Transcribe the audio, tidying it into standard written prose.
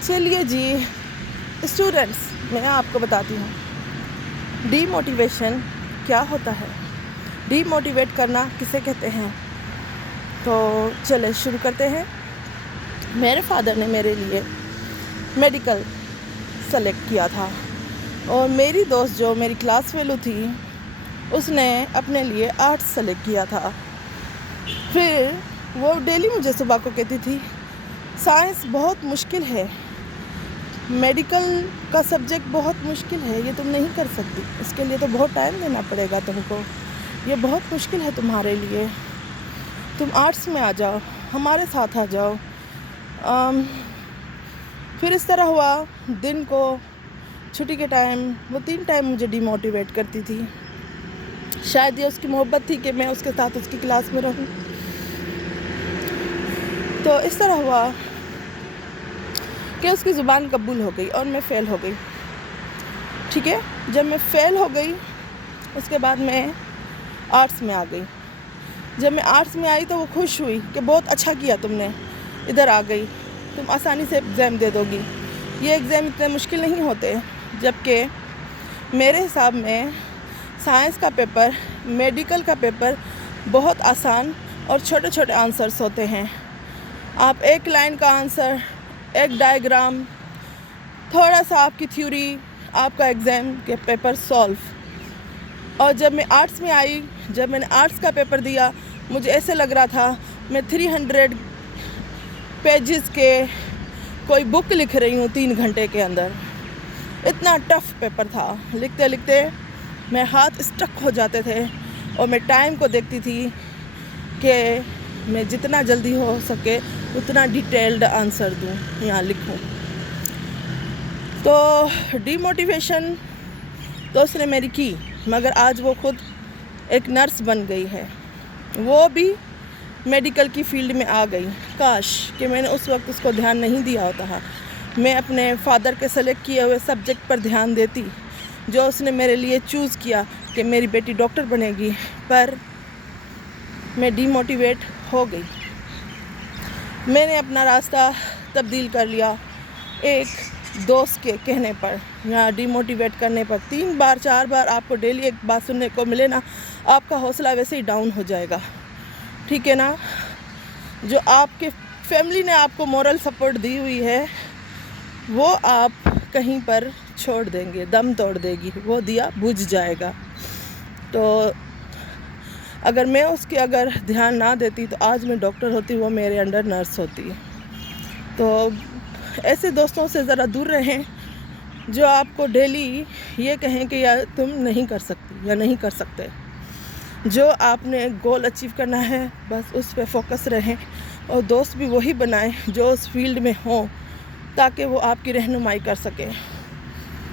چلیے جی اسٹوڈنٹس، میں آپ کو بتاتی ہوں ڈی موٹیویشن کیا ہوتا ہے، ڈی موٹیویٹ کرنا کسے کہتے ہیں۔ تو چلے شروع کرتے ہیں۔ میرے فادر نے میرے لیے میڈیکل سلیکٹ کیا تھا، اور میری دوست جو میری کلاس فیلو تھی اس نے اپنے لیے آرٹس سلیکٹ کیا تھا۔ پھر وہ ڈیلی مجھے صبح کو کہتی تھی سائنس بہت مشکل ہے، میڈیکل کا سبجیکٹ بہت مشکل ہے، یہ تم نہیں کر سکتی، اس کے لیے تو بہت ٹائم دینا پڑے گا تم کو، یہ بہت مشکل ہے تمہارے لیے، تم آرٹس میں آ جاؤ، ہمارے ساتھ آ جاؤ۔ پھر اس طرح ہوا، دن کو چھٹی کے ٹائم وہ 3 ٹائم مجھے ڈی موٹیویٹ کرتی تھی۔ شاید یہ اس کی محبت تھی کہ میں اس کے ساتھ اس کی کلاس میں رہوں۔ تو اس طرح ہوا کہ اس کی زبان قبول ہو گئی اور میں فیل ہو گئی۔ ٹھیک ہے، جب میں فیل ہو گئی اس کے بعد میں آرٹس میں آ گئی۔ جب میں آرٹس میں آئی تو وہ خوش ہوئی کہ بہت اچھا کیا تم نے، ادھر آ گئی، تم آسانی سے ایگزام دے دو گی، یہ ایگزام اتنے مشکل نہیں ہوتے۔ جبکہ میرے حساب میں سائنس کا پیپر، میڈیکل کا پیپر بہت آسان اور چھوٹے چھوٹے آنسرس ہوتے ہیں۔ آپ ایک لائن کا آنسر، ایک ڈائیگرام، تھوڑا سا آپ کی تھیوری، آپ کا ایگزام کے پیپر سولو۔ اور جب میں آرٹس میں آئی، جب میں نے آرٹس کا پیپر دیا، مجھے ایسے لگ رہا تھا میں 300 پیجز کے کوئی بک لکھ رہی ہوں 3 گھنٹے کے اندر۔ اتنا ٹف پیپر تھا، لکھتے لکھتے میں ہاتھ اسٹک ہو جاتے تھے، اور میں ٹائم کو دیکھتی تھی کہ میں جتنا جلدی ہو سکے اتنا ڈیٹیلڈ آنسر دوں یا لکھوں۔ تو ڈی موٹیویشن تو اس نے میری کی، مگر آج وہ خود ایک نرس بن گئی ہے، وہ بھی میڈیکل کی فیلڈ میں آ گئی۔ کاش کہ میں نے اس وقت اس کو دھیان نہیں دیا ہوتا، میں اپنے فادر کے سلیکٹ کیے ہوئے سبجیکٹ پر دھیان دیتی جو اس نے میرے لیے چوز کیا کہ میری بیٹی ڈاکٹر بنے گی، پر میں ڈی موٹیویٹ ہو گئی۔ میں نے اپنا راستہ تبدیل کر لیا ایک دوست کے کہنے پر یا ڈی موٹیویٹ کرنے پر۔ 3 بار 4 بار آپ کو ڈیلی ایک بات سننے کو ملے نا، آپ کا حوصلہ ویسے ہی ڈاؤن ہو جائے گا، ٹھیک ہے نا۔ جو آپ کے فیملی نے آپ کو مورل سپورٹ دی ہوئی ہے وہ آپ کہیں پر چھوڑ دیں گے، دم توڑ دے گی، وہ دیا بجھ جائے گا۔ تو اگر میں اس کے دھیان نہ دیتی تو آج میں ڈاکٹر ہوتی، وہ میرے انڈر نرس ہوتی۔ تو ایسے دوستوں سے ذرا دور رہیں جو آپ کو ڈیلی یہ کہیں کہ یا تم نہیں کر سکتی یا نہیں کر سکتے۔ جو آپ نے گول اچیو کرنا ہے بس اس پہ فوکس رہیں، اور دوست بھی وہی بنائیں جو اس فیلڈ میں ہوں تاکہ وہ آپ کی رہنمائی کر سکیں۔